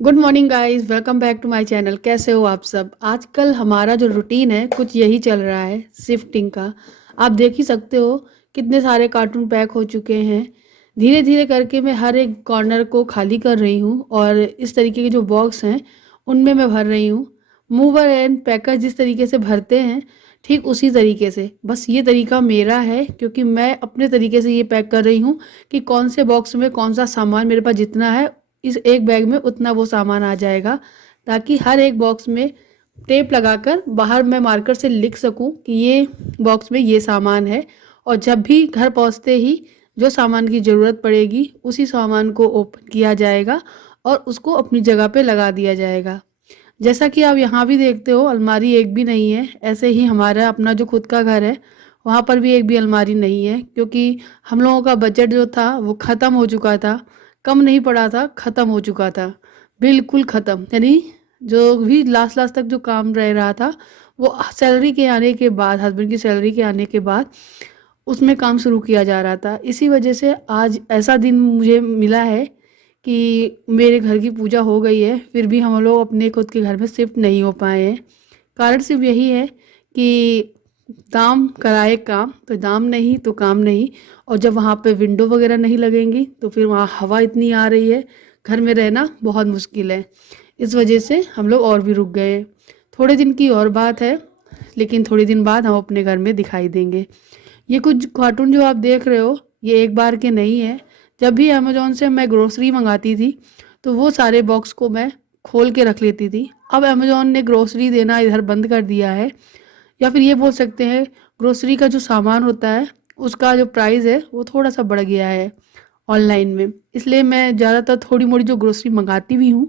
Good morning guys, welcome back to my channel. कैसे हो आप सब? आजकल हमारा जो रूटीन है कुछ यही चल रहा है, शिफ्टिंग का। आप देख ही सकते हो कितने सारे कार्टून पैक हो चुके हैं। धीरे धीरे करके मैं हर एक कॉर्नर को खाली कर रही हूँ और इस तरीके के जो बॉक्स हैं उनमें मैं भर रही हूँ। मूवर एंड पैकर जिस तरीके से भरते हैं ठीक उसी तरीके से, बस ये तरीका मेरा है क्योंकि मैं अपने तरीके से ये पैक कर रही हूँ कि कौन से बॉक्स में कौन सा सामान मेरे पास जितना है इस एक बैग में उतना वो सामान आ जाएगा, ताकि हर एक बॉक्स में टेप लगाकर बाहर मैं मार्कर से लिख सकूं कि ये बॉक्स में ये सामान है। और जब भी घर पहुंचते ही जो सामान की ज़रूरत पड़ेगी उसी सामान को ओपन किया जाएगा और उसको अपनी जगह पे लगा दिया जाएगा। जैसा कि आप यहाँ भी देखते हो, अलमारी एक भी नहीं है। ऐसे ही हमारा अपना जो खुद का घर है वहाँ पर भी एक भी अलमारी नहीं है, क्योंकि हम लोगों का बजट जो था वो ख़त्म हो चुका था। कम नहीं पड़ा था, ख़त्म हो चुका था, बिल्कुल ख़त्म। यानी जो भी लास्ट लास्ट तक जो काम रह रहा था वो सैलरी के आने के बाद, हस्बैंड की सैलरी के आने के बाद उसमें काम शुरू किया जा रहा था। इसी वजह से आज ऐसा दिन मुझे मिला है कि मेरे घर की पूजा हो गई है, फिर भी हम लोग अपने खुद के घर में शिफ्ट नहीं हो पाए हैं। कारण सिर्फ यही है कि दाम कराए काम, तो दाम नहीं तो काम नहीं। और जब वहाँ पे विंडो वगैरह नहीं लगेंगी तो फिर वहाँ हवा इतनी आ रही है, घर में रहना बहुत मुश्किल है। इस वजह से हम लोग और भी रुक गए हैं। थोड़े दिन की और बात है, लेकिन थोड़े दिन बाद हम अपने घर में दिखाई देंगे। ये कुछ कार्टून जो आप देख रहे हो ये एक बार के नहीं है। जब भी अमेज़न से मैं ग्रोसरी मंगाती थी तो वो सारे बॉक्स को मैं खोल के रख लेती थी। अब अमेज़न ने ग्रोसरी देना इधर बंद कर दिया है, या फिर ये बोल सकते हैं ग्रोसरी का जो सामान होता है उसका जो प्राइस है वो थोड़ा सा बढ़ गया है ऑनलाइन में। इसलिए मैं ज़्यादातर थोड़ी मोड़ी जो ग्रोसरी मंगाती भी हूँ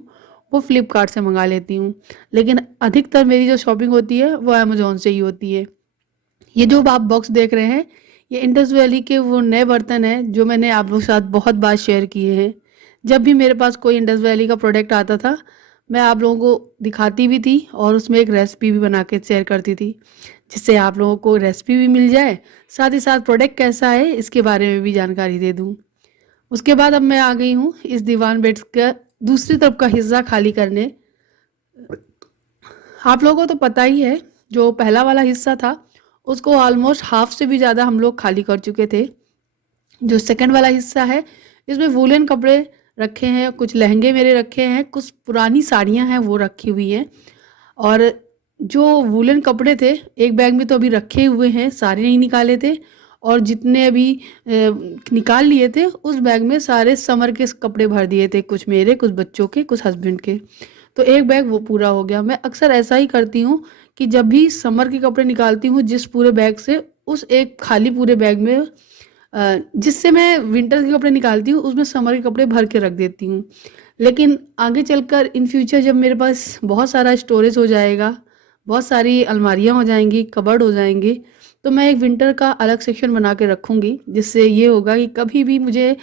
वो फ्लिपकार्ट से मंगा लेती हूँ, लेकिन अधिकतर मेरी जो शॉपिंग होती है वो अमेज़न से ही होती है। ये जो आप बॉक्स देख रहे हैं ये इंडस वैली के वो नए बर्तन हैं जो मैंने आप लोगों के साथ बहुत बार शेयर किए हैं। जब भी मेरे पास कोई इंडस वैली का प्रोडक्ट आता था मैं आप लोगों को दिखाती भी थी और उसमें एक रेसिपी भी बना के शेयर करती थी, जिससे आप लोगों को रेसिपी भी मिल जाए, साथ ही साथ प्रोडक्ट कैसा है इसके बारे में भी जानकारी दे दूँ। उसके बाद अब मैं आ गई हूँ इस दीवान बेड का दूसरी तरफ का हिस्सा खाली करने। आप लोगों को तो पता ही है, जो पहला वाला हिस्सा था उसको ऑलमोस्ट हाफ से भी ज़्यादा हम लोग खाली कर चुके थे। जो सेकंड वाला हिस्सा है इसमें वूलन कपड़े रखे हैं, कुछ लहंगे मेरे रखे हैं, कुछ पुरानी साड़ियाँ हैं वो रखी हुई हैं। और जो वूलन कपड़े थे एक बैग में तो अभी रखे हुए हैं, सारे नहीं निकाले थे। और जितने अभी निकाल लिए थे उस बैग में सारे समर के कपड़े भर दिए थे, कुछ मेरे, कुछ बच्चों के, कुछ हस्बैंड के। तो एक बैग वो पूरा हो गया। मैं अक्सर ऐसा ही करती हूँ कि जब भी समर के कपड़े निकालती हूँ जिस पूरे बैग से, उस एक खाली पूरे बैग में जिससे मैं विंटर के कपड़े निकालती हूँ उसमें समर के कपड़े भर के रख देती हूँ। लेकिन आगे चलकर इन फ्यूचर जब मेरे पास बहुत सारा स्टोरेज हो जाएगा, बहुत सारी अलमारियाँ हो जाएंगी, कबर्ड हो जाएंगी, तो मैं एक विंटर का अलग सेक्शन बना के रखूँगी, जिससे ये होगा कि कभी भी मुझे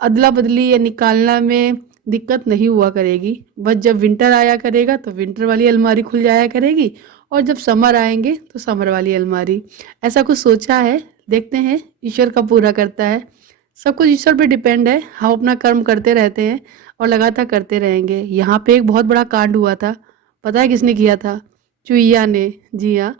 अदला बदली या निकालना में दिक्कत नहीं हुआ करेगी। बस जब विंटर आया करेगा तो विंटर वाली अलमारी खुल जाया करेगी, और जब समर आएंगे तो समर वाली अलमारी। ऐसा कुछ सोचा है, देखते हैं ईश्वर का पूरा करता है। सब कुछ ईश्वर पे डिपेंड है, हम अपना कर्म करते रहते हैं और लगातार करते रहेंगे। यहाँ पे एक बहुत बड़ा कांड हुआ था, पता है किसने किया था? चुईया ने। जी हाँ,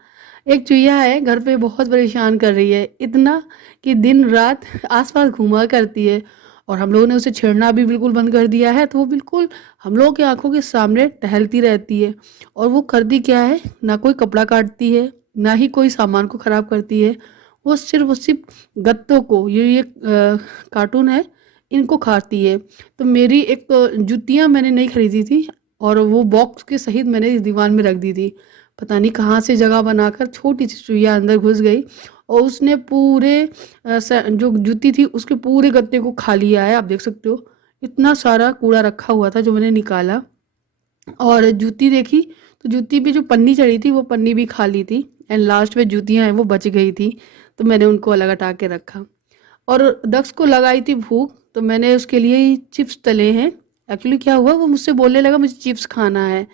एक चुईया है घर पे, बहुत परेशान कर रही है, इतना कि दिन रात आसपास घूमा करती है। और हम लोगों ने उसे छेड़ना भी बिल्कुल बंद कर दिया है, तो वो बिल्कुल हम लोगों की आंखों के सामने टहलती रहती है। और वो करती क्या है, ना कोई कपड़ा काटती है, ना ही कोई सामान को ख़राब करती है। वो सिर्फ गत्तों को, ये कार्टून है, इनको खाती है। तो मेरी एक जूतियाँ मैंने नहीं खरीदी थी और वो बॉक्स के सहित मैंने इस दीवार में रख दी थी। पता नहीं कहाँ से जगह बनाकर छोटी सी चुईया अंदर घुस गई और उसने पूरे जो जूती थी उसके पूरे गत्ते को खा लिया है। आप देख सकते हो इतना सारा कूड़ा रखा हुआ था जो मैंने निकाला। और जूती देखी तो जूती पे जो पन्नी चढ़ी थी वो पन्नी भी खा ली थी, एंड लास्ट में जूतियाँ हैं वो बच गई थी, तो मैंने उनको अलग हटा के रखा। और दक्ष को लगाई थी भूख, तो मैंने उसके लिए ही चिप्स तले हैं। एक्चुअली क्या हुआ, वो मुझसे बोलने लगा मुझे चिप्स खाना है।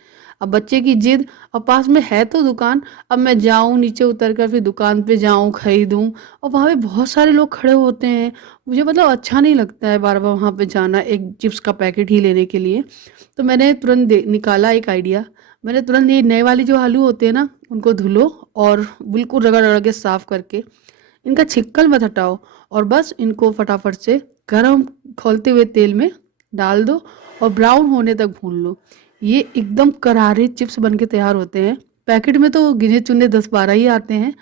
अब बच्चे की जिद, अब पास में है तो दुकान, अब मैं जाऊँ नीचे उतर कर फिर दुकान पे जाऊँ खरीदूँ, और वहाँ पे बहुत सारे लोग खड़े होते हैं। मुझे मतलब अच्छा नहीं लगता है बार बार वहाँ पे जाना एक चिप्स का पैकेट ही लेने के लिए। तो मैंने तुरंत निकाला एक आइडिया। मैंने तुरंत ये नए वाले जो आलू होते हैं ना, उनको धुलो और बिल्कुल रगड़ रगड़ के साफ करके इनका छिक्कल मत हटाओ, और बस इनको फटाफट से गरम खौलते हुए तेल में डाल दो और ब्राउन होने तक भून लो। ये एकदम करारे चिप्स बन के तैयार होते हैं। पैकेट में तो गिने चुने 10-12 ही आते हैं,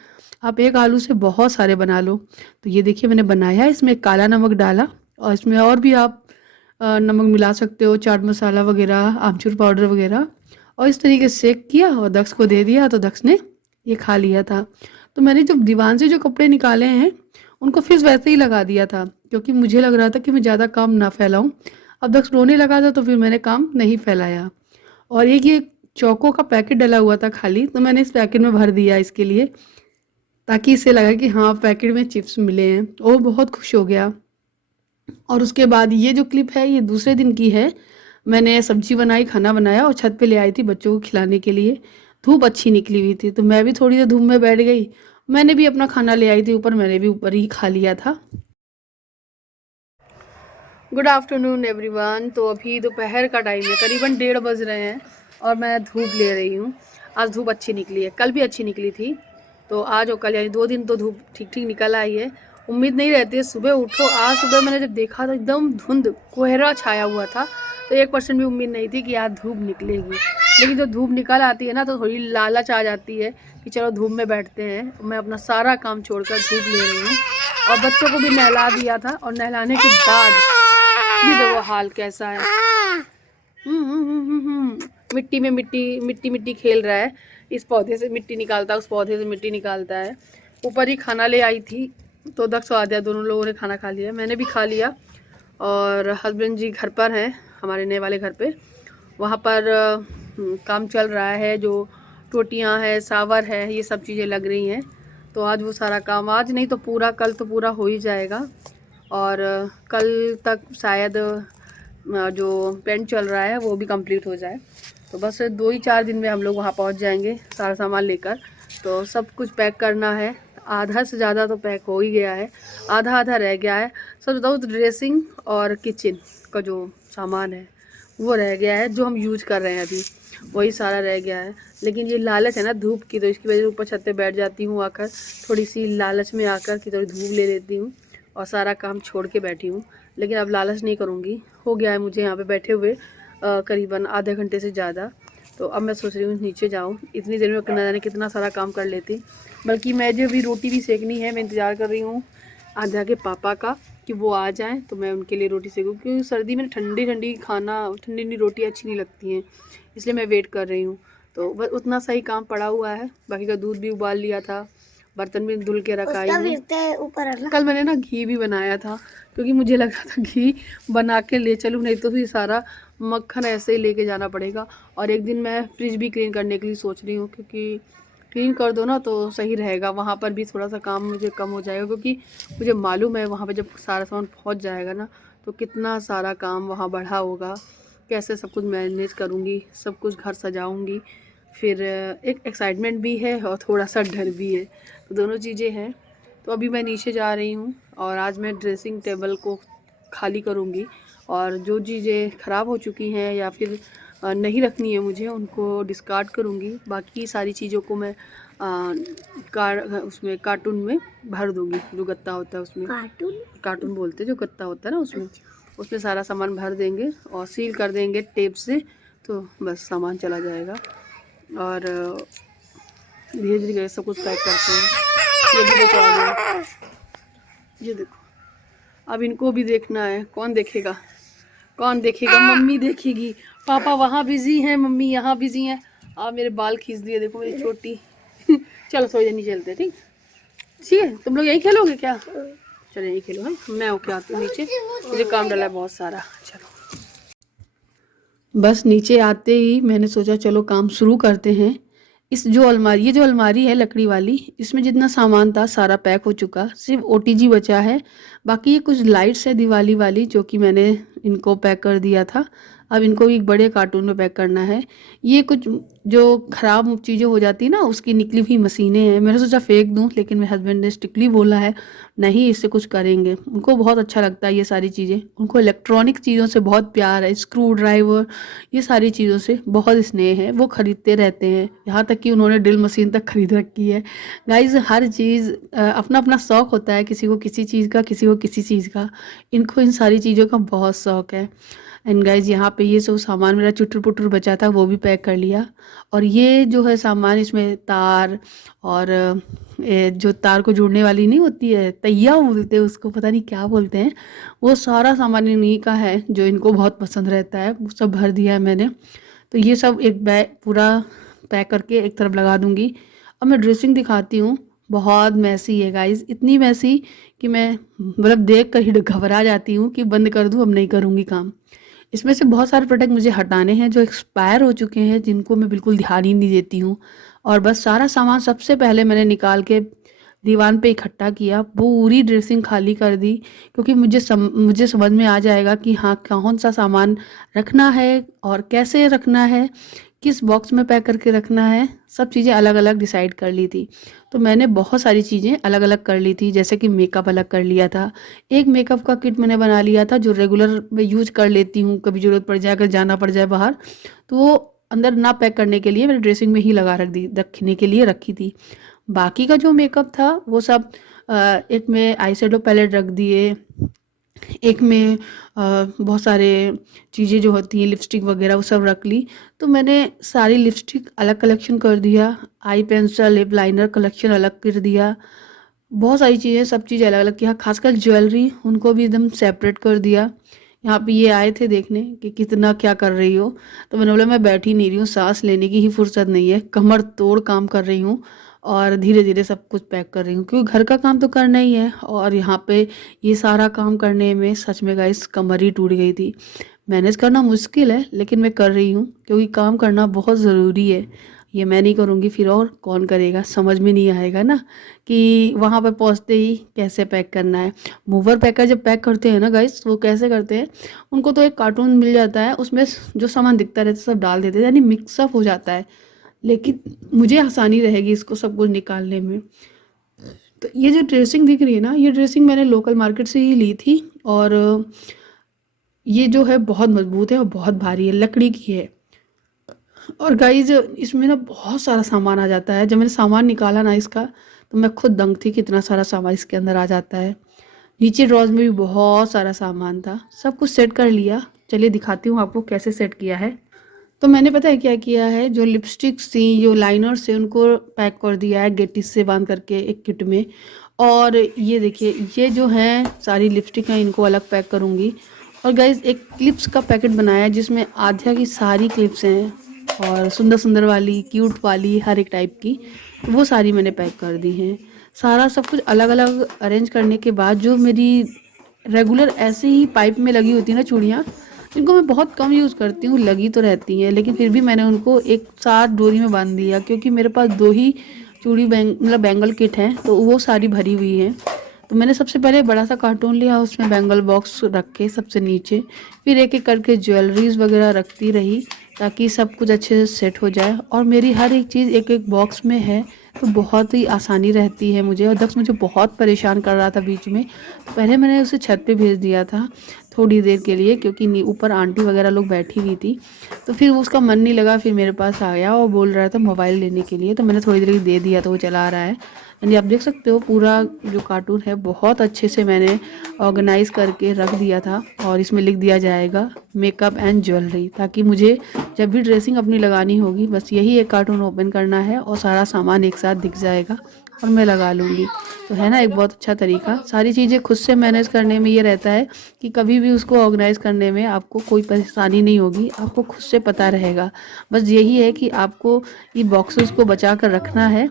आप एक आलू से बहुत सारे बना लो। तो ये देखिए मैंने बनाया, इसमें काला नमक डाला और इसमें और भी आप नमक मिला सकते हो, चाट मसाला वगैरह, आमचूर पाउडर वगैरह, और इस तरीके से सेक किया और दक्ष को दे दिया, तो दक्ष ने ये खा लिया था। तो मैंने जो दीवान से जो कपड़े निकाले हैं उनको फिर वैसे ही लगा दिया था, क्योंकि मुझे लग रहा था कि मैं ज़्यादा काम ना फैलाऊं। अब दक्ष रोने लगा था तो फिर मैंने काम नहीं फैलाया। और एक ये चौको का पैकेट डला हुआ था खाली, तो मैंने इस पैकेट में भर दिया इसके लिए, ताकि इसे लगा कि हाँ पैकेट में चिप्स मिले हैं। वो बहुत खुश हो गया। और उसके बाद ये जो क्लिप है ये दूसरे दिन की है। मैंने सब्जी बनाई, खाना बनाया और छत पे ले आई थी बच्चों को खिलाने के लिए। धूप अच्छी निकली हुई थी तो मैं भी थोड़ी देर धूप में बैठ गई। मैंने भी अपना खाना ले आई थी ऊपर, मैंने भी ऊपर ही खा लिया था। Good afternoon everyone. तो अभी दोपहर का टाइम है, करीबन 1:30 बज रहे हैं और मैं धूप ले रही हूँ। आज धूप अच्छी निकली है, कल भी अच्छी निकली थी, तो आज और कल यानी 2 दिन तो धूप ठीक ठीक निकल आई है। उम्मीद नहीं रहती है सुबह उठो, आज सुबह मैंने जब देखा तो एकदम धुंध कोहरा छाया हुआ था, तो 1% भी उम्मीद नहीं थी कि आज धूप निकलेगी। लेकिन जब धूप निकल आती है ना तो थोड़ी लालच आ जाती है कि चलो धूप में बैठते हैं। मैं अपना सारा काम छोड़कर धूप ले रही हूँ और बच्चों को भी नहला दिया था, और नहलाने के बाद ये देखो हाल कैसा है। मिट्टी में मिट्टी खेल रहा है, इस पौधे से मिट्टी निकालता है, उस पौधे से मिट्टी निकालता है। ऊपर ही खाना ले आई थी तो दक्ष आ गया, दोनों लोगों ने खाना खा लिया, मैंने भी खा लिया। और हस्बैंड जी घर पर हैं हमारे नए वाले घर पे, वहाँ पर काम चल रहा है। जो टोटियाँ हैं, सावर है, ये सब चीज़ें लग रही हैं। तो आज वो सारा काम, आज नहीं तो पूरा कल तो पूरा हो ही जाएगा। और कल तक शायद जो पेंट चल रहा है वो भी कंप्लीट हो जाए। तो बस 2 ही 4 दिन में हम लोग वहाँ पहुँच जाएंगे सारा सामान लेकर। तो सब कुछ पैक करना है, आधा से ज़्यादा तो पैक हो ही गया है, आधा आधा रह गया है। सब बताओ तो ड्रेसिंग और किचन का जो सामान है वो रह गया है, जो हम यूज कर रहे हैं अभी वही सारा रह गया है। लेकिन ये लालच है ना धूप की, तो इसकी वजह से ऊपर छत पे बैठ जाती हूँ आकर, थोड़ी सी लालच में आकर कि थोड़ी धूप ले लेती हूँ और सारा काम छोड़ के बैठी हूँ। लेकिन अब लालच नहीं करूँगी, हो गया है मुझे यहाँ पे बैठे हुए करीबन आधे घंटे से ज़्यादा। तो अब मैं सोच रही हूँ नीचे जाऊँ, इतनी देर में न जाने कितना सारा काम कर लेती। बल्कि मैं जो अभी रोटी भी सेकनी है, मैं इंतज़ार कर रही हूँ आधा के पापा का कि वो आ जाएं तो मैं उनके लिए रोटी सेकूँ, क्योंकि सर्दी में ठंडी ठंडी खाना, ठंडी ठंडी रोटी अच्छी नहीं लगती हैं, इसलिए मैं वेट कर रही हूँ। तो बस उतना सही काम पड़ा हुआ है, बाकी का दूध भी उबाल लिया था, बर्तन भी धुल के रखा है ऊपर। कल मैंने ना घी भी बनाया था, क्योंकि मुझे लगा था घी बना के ले चलूँ, नहीं तो फिर सारा मक्खन ऐसे ही लेके जाना पड़ेगा। और एक दिन मैं फ्रिज भी क्लीन करने के लिए सोच रही हूँ, क्योंकि क्लीन कर दो ना तो सही रहेगा, वहाँ पर भी थोड़ा सा काम मुझे कम हो जाएगा। क्योंकि मुझे मालूम है वहाँ पर जब सारा सामान पहुँच जाएगा ना तो कितना सारा काम वहाँ बढ़ा होगा, कैसे सब कुछ मैनेज करूँगी, सब कुछ घर सजाऊँगी। फिर एक एक्साइटमेंट भी है और थोड़ा सा डर भी है, तो दोनों चीज़ें हैं। तो अभी मैं नीचे जा रही हूँ और आज मैं ड्रेसिंग टेबल को खाली करूँगी, और जो चीज़ें ख़राब हो चुकी हैं या फिर नहीं रखनी है मुझे, उनको डिस्कार्ड करूँगी। बाकी सारी चीज़ों को मैं उसमें कार्टून में भर दूँगी, जो गत्ता होता है उसमें, कार्टून बोलते हैं जो गत्ता होता है ना उसमें, उसमें सारा सामान भर देंगे और सील कर देंगे टेप से, तो बस सामान चला जाएगा। और धीरे धीरे सब कुछ पैक करते हैं। ये भी देखो आ गया, ये देखो, अब इनको भी देखना है। कौन देखेगा, कौन देखेगा? मम्मी देखेगी, पापा वहाँ बिजी हैं, मम्मी यहाँ बिजी हैं। आप मेरे बाल खींच दिए, देखो मेरी छोटी। चलो थोड़ी देर नहीं चलते, ठीक ठीक है? तुम लोग यही खेलोगे क्या? चलो यही खेलो है, मैं ओके आती हूँ नीचे, मुझे काम डाला है बहुत सारा। चलो बस नीचे आते ही मैंने सोचा चलो काम शुरू करते हैं। इस जो अलमारी, ये जो अलमारी है लकड़ी वाली, इसमें जितना सामान था सारा पैक हो चुका, सिर्फ ओटीजी बचा है। बाकी ये कुछ लाइट्स है दिवाली वाली, जो कि मैंने इनको पैक कर दिया था अब इनको भी एक बड़े कार्टून में पैक करना है। ये कुछ जो ख़राब चीज़ें हो जाती है ना, उसकी निकली हुई मशीनें हैं। मैंने सोचा फेंक दूँ, लेकिन मेरे हस्बैंड ने स्ट्रिक्टली बोला है नहीं, इससे कुछ करेंगे। उनको बहुत अच्छा लगता है ये सारी चीज़ें, उनको इलेक्ट्रॉनिक चीज़ों से बहुत प्यार है, स्क्रू ड्राइवर, ये सारी चीज़ों से बहुत स्नेह है। वो खरीदते रहते हैं, यहाँ तक कि उन्होंने ड्रिल मशीन तक खरीद रखी है। गाइज हर चीज़ अपना अपना शौक़ होता है, किसी को किसी चीज़ का, किसी को किसी चीज़ का। इनको इन सारी चीज़ों का बहुत शौक़ है। एंड गाइज यहाँ पे ये सब सामान मेरा चुटर पुटर बचा था, वो भी पैक कर लिया। और ये जो है सामान, इसमें तार और जो तार को जोड़ने वाली नहीं होती है, तैया बोलते हैं उसको, पता नहीं क्या बोलते हैं, वो सारा सामान इन्हीं का है जो इनको बहुत पसंद रहता है। वो सब भर दिया है मैंने। तो ये सब एक बैग पूरा पैक करके एक तरफ लगा दूंगी। अब मैं ड्रेसिंग दिखाती हूँ। बहुत मैसी है गाइज, इतनी मैसी कि मैं मतलब देख कर ही घबरा जाती हूँ कि बंद कर दूँ, अब नहीं करूँगी काम। इसमें से बहुत सारे प्रोडक्ट मुझे हटाने हैं जो एक्सपायर हो चुके हैं, जिनको मैं बिल्कुल ध्यान ही नहीं देती हूँ। और बस सारा सामान सबसे पहले मैंने निकाल के दीवान पे इकट्ठा किया, पूरी ड्रेसिंग खाली कर दी, क्योंकि मुझे समझ में आ जाएगा कि हाँ कौन सा सामान रखना है और कैसे रखना है, किस बॉक्स में पैक करके रखना है। सब चीज़ें अलग अलग डिसाइड कर ली थी। तो मैंने बहुत सारी चीज़ें अलग अलग कर ली थी, जैसे कि मेकअप अलग कर लिया था। एक मेकअप का किट मैंने बना लिया था जो रेगुलर में यूज कर लेती हूँ, कभी ज़रूरत पड़ जाए, अगर जाना पड़ जाए बाहर, तो वो अंदर ना पैक करने के लिए मैंने ड्रेसिंग में ही लगा रखने के लिए रखी थी। बाकी का जो मेकअप था वो सब एक में आई शेडो पैलेट रख दिए, एक में बहुत सारे चीज़ें जो होती हैं लिपस्टिक वगैरह वो सब रख ली। तो मैंने सारी लिपस्टिक अलग कलेक्शन कर दिया, आई पेंसिल लिप लाइनर कलेक्शन अलग कर दिया, बहुत सारी चीज़ें, सब चीज़ अलग अलग किया। खासकर ज्वेलरी, उनको भी एकदम सेपरेट कर दिया। यहाँ पे ये आए थे देखने कि कितना क्या कर रही हो, तो मैंने बोला मैं बैठी नहीं रही हूँ, सांस लेने की ही फुर्सत नहीं है, कमर तोड़ काम कर रही हूँ और धीरे धीरे सब कुछ पैक कर रही हूँ, क्योंकि घर का काम तो करना ही है। और यहाँ पे ये सारा काम करने में सच में गाइस कमर ही टूट गई थी। मैनेज करना मुश्किल है, लेकिन मैं कर रही हूँ, क्योंकि काम करना बहुत ज़रूरी है। ये मैं नहीं करूँगी फिर और कौन करेगा, समझ में नहीं आएगा ना कि वहाँ पर पहुँचते ही कैसे पैक करना है। मूवर पैकर जब पैक करते हैं ना गाइस, वो कैसे करते हैं, उनको तो एक कार्टून मिल जाता है, उसमें जो सामान दिखता रहता है सब डाल देते हैं, यानी मिक्सअप हो जाता है। लेकिन मुझे आसानी रहेगी इसको सब कुछ निकालने में। तो ये जो ड्रेसिंग दिख रही है ना, ये ड्रेसिंग मैंने लोकल मार्केट से ही ली थी। और ये जो है बहुत मजबूत है और बहुत भारी है, लकड़ी की है। और गाइज इसमें ना बहुत सारा सामान आ जाता है। जब मैंने सामान निकाला ना इसका, तो मैं खुद दंग थी कितना सारा सामान इसके अंदर आ जाता है। नीचे ड्रॉज में भी बहुत सारा सामान था। सब कुछ सेट कर लिया। चलिए दिखाती हूँ आपको कैसे सेट किया है। तो मैंने पता है क्या किया है, जो लिपस्टिक्स थी, जो लाइनर्स थे, उनको पैक कर दिया है गेटिस से बांध करके एक किट में। और ये देखिए, ये जो है सारी लिपस्टिक हैं, इनको अलग पैक करूँगी। और गाइज एक क्लिप्स का पैकेट बनाया है जिसमें आध्या की सारी क्लिप्स हैं, और सुंदर सुंदर वाली, क्यूट वाली, हर एक टाइप की, तो वो सारी मैंने पैक कर दी हैं। सारा सब कुछ अलग अलग अरेंज करने के बाद, जो मेरी रेगुलर ऐसे ही पाइप में लगी होती है ना चूड़ियाँ, जिनको मैं बहुत कम यूज़ करती हूँ, लगी तो रहती हैं, लेकिन फिर भी मैंने उनको एक साथ डोरी में बांध दिया, क्योंकि मेरे पास 2 ही चूड़ी मतलब बैंगल किट हैं, तो वो सारी भरी हुई हैं। तो मैंने सबसे पहले बड़ा सा कार्टून लिया, उसमें बैंगल बॉक्स रख के सबसे नीचे, फिर एक एक करके ज्वेलरीज वगैरह रखती रही, ताकि सब कुछ अच्छे से सेट हो जाए। और मेरी हर एक चीज़ एक एक बॉक्स में है, तो बहुत ही आसानी रहती है मुझे। और दक्ष मुझे बहुत परेशान कर रहा था बीच में, तो पहले मैंने उसे छत पे भेज दिया था थोड़ी देर के लिए, क्योंकि ऊपर आंटी वगैरह लोग बैठी हुई थी। तो फिर उसका मन नहीं लगा, फिर मेरे पास आ गया और बोल रहा था मोबाइल लेने के लिए, तो मैंने थोड़ी देर दे दिया, तो वो चला रहा है। यानी आप देख सकते हो पूरा जो कार्टून है बहुत अच्छे से मैंने ऑर्गेनाइज करके रख दिया था। और इसमें लिख दिया जाएगा मेकअप एंड ज्वेलरी, ताकि मुझे जब भी ड्रेसिंग अपनी लगानी होगी, बस यही एक कार्टून ओपन करना है और सारा सामान एक साथ दिख जाएगा और मैं लगा लूँगी। तो है ना एक बहुत अच्छा तरीका। सारी चीज़ें खुद से मैनेज करने में ये रहता है कि कभी भी उसको ऑर्गेनाइज करने में आपको कोई परेशानी नहीं होगी, आपको खुद से पता रहेगा। बस यही है कि आपको ये बॉक्सेस को बचा कर रखना है।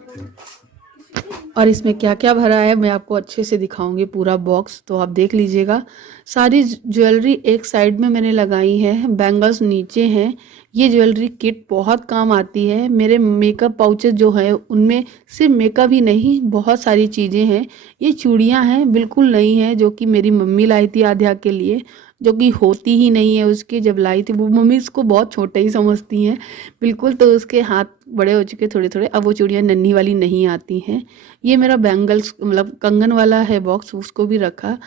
और इसमें क्या क्या भरा है मैं आपको अच्छे से दिखाऊंगी पूरा बॉक्स, तो आप देख लीजिएगा। सारी ज्वेलरी एक साइड में मैंने लगाई है, बैंगल्स नीचे हैं। ये ज्वेलरी किट बहुत काम आती है। मेरे मेकअप पाउचेस जो है उनमें सिर्फ मेकअप ही नहीं, बहुत सारी चीज़ें हैं। ये चूड़ियां हैं, बिल्कुल नई हैं, जो कि मेरी मम्मी लाई थी आध्या के लिए, जो कि होती ही नहीं है उसकी। जब लाई थी वो मम्मी इसको बहुत छोटा ही समझती हैं बिल्कुल, तो उसके हाथ बड़े हो चुके थोड़े थोड़े, अब वो चूड़ियाँ नन्ही वाली नहीं आती हैं। ये मेरा बैंगल्स मतलब कंगन वाला है बॉक्स, उसको भी रखा।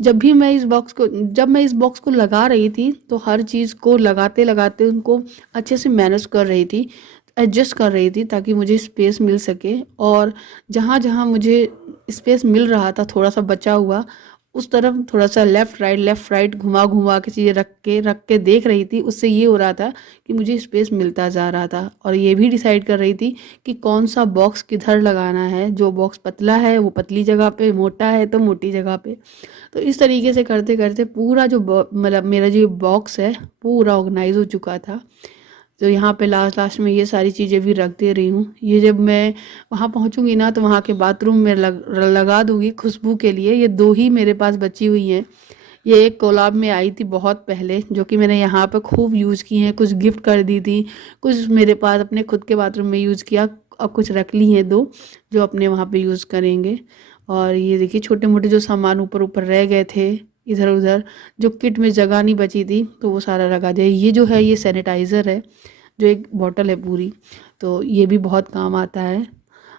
जब मैं इस बॉक्स को लगा रही थी तो हर चीज़ को लगाते लगाते उनको अच्छे से मैनेज कर रही थी, एडजस्ट कर रही थी ताकि मुझे स्पेस मिल सके। और जहाँ जहाँ मुझे स्पेस मिल रहा था थोड़ा सा बचा हुआ, उस तरफ थोड़ा सा लेफ़्ट राइट घुमा घुमा के चीज़ें रख के देख रही थी। उससे ये हो रहा था कि मुझे स्पेस मिलता जा रहा था, और ये भी डिसाइड कर रही थी कि कौन सा बॉक्स किधर लगाना है। जो बॉक्स पतला है वो पतली जगह पे, मोटा है तो मोटी जगह पे। तो इस तरीके से करते करते पूरा जो मतलब मेरा जो बॉक्स है पूरा ऑर्गेनाइज हो चुका था। तो यहाँ पे लास्ट लास्ट में ये सारी चीज़ें भी रख दे रही हूँ। ये जब मैं वहाँ पहुँचूँगी ना तो वहाँ के बाथरूम में लगा दूँगी खुशबू के लिए। ये 2 ही मेरे पास बची हुई हैं। ये एक कोलैब में आई थी बहुत पहले, जो कि मैंने यहाँ पे खूब यूज़ की हैं, कुछ गिफ्ट कर दी थी, कुछ मेरे पास अपने खुद के बाथरूम में यूज़ किया, और कुछ रख ली हैं 2 जो अपने वहाँ पे यूज़ करेंगे। और ये देखिए छोटे-मोटे जो सामान ऊपर-ऊपर रह गए थे इधर-उधर, जो किट में जगह नहीं बची थी तो वो सारा लगा दिया। ये जो है ये सैनिटाइज़र है, जो एक बॉटल है पूरी, तो ये भी बहुत काम आता है।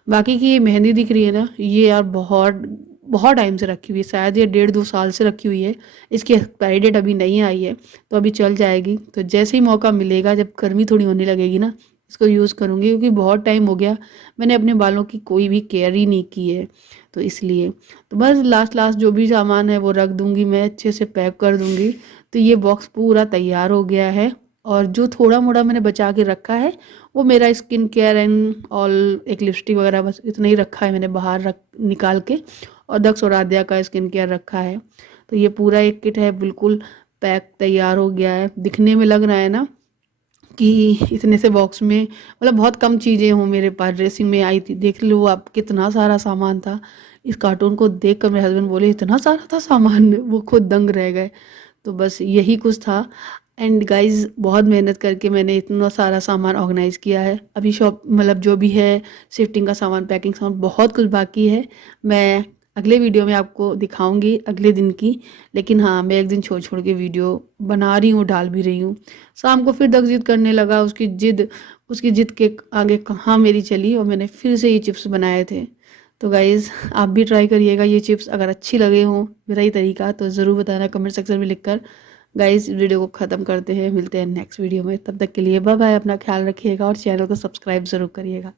बाकी की ये मेहंदी दिख रही है ना, ये यार बहुत बहुत टाइम से रखी हुई है, शायद ये 1.5-2 साल से रखी हुई है। इसकी एक्सपायरी डेट अभी नहीं आई है, तो अभी चल जाएगी। तो जैसे ही मौका मिलेगा, जब गर्मी थोड़ी होने लगेगी ना, इसको यूज़ करूँगी, क्योंकि बहुत टाइम हो गया मैंने अपने बालों की कोई भी केयर ही नहीं की है, तो इसलिए। तो बस लास्ट लास्ट जो भी सामान है वो रख दूँगी, मैं अच्छे से पैक कर दूँगी। तो ये बॉक्स पूरा तैयार हो गया है, और जो थोड़ा मोड़ा मैंने बचा के रखा है वो मेरा स्किन केयर एंड ऑल, एक लिपस्टिक वगैरह, बस इतना ही रखा है मैंने बाहर रख निकाल के। और दक्ष और आद्या का स्किन केयर रखा है। तो ये पूरा एक किट है, बिल्कुल पैक तैयार हो गया है। दिखने में लग रहा है ना कि इतने से बॉक्स में मतलब बहुत कम चीज़ें हों मेरे पास। ड्रेसिंग में आई थी, देख लो आप कितना सारा सामान था। इस कार्टून को देख कर मेरे हस्बैंड बोले इतना सारा था सामान, वो खुद दंग रह गए। तो बस यही कुछ था। एंड गाइस बहुत मेहनत करके मैंने इतना सारा सामान ऑर्गेनाइज़ किया है। अभी शॉप मतलब जो भी है शिफ्टिंग का सामान, पैकिंग सामान, बहुत कुछ बाकी है। मैं अगले वीडियो में आपको दिखाऊंगी अगले दिन की। लेकिन हाँ, मैं एक दिन छोड़ छोड़ के वीडियो बना रही हूँ, डाल भी रही हूँ। शाम को फिर दग जिद करने लगा, उसकी जिद के आगे कहाँ मेरी चली, और मैंने फिर से ये चिप्स बनाए थे। तो गाइज़ आप भी ट्राई करिएगा ये चिप्स, अगर अच्छी लगे हों मेरा ही तरीका तो ज़रूर बताना कमेंट सेक्शन में लिखकर। गाइज़ वीडियो को ख़त्म करते हैं, मिलते हैं नेक्स्ट वीडियो में। तब तक के लिए बाय बाय, अपना ख्याल रखिएगा और चैनल को सब्सक्राइब ज़रूर करिएगा।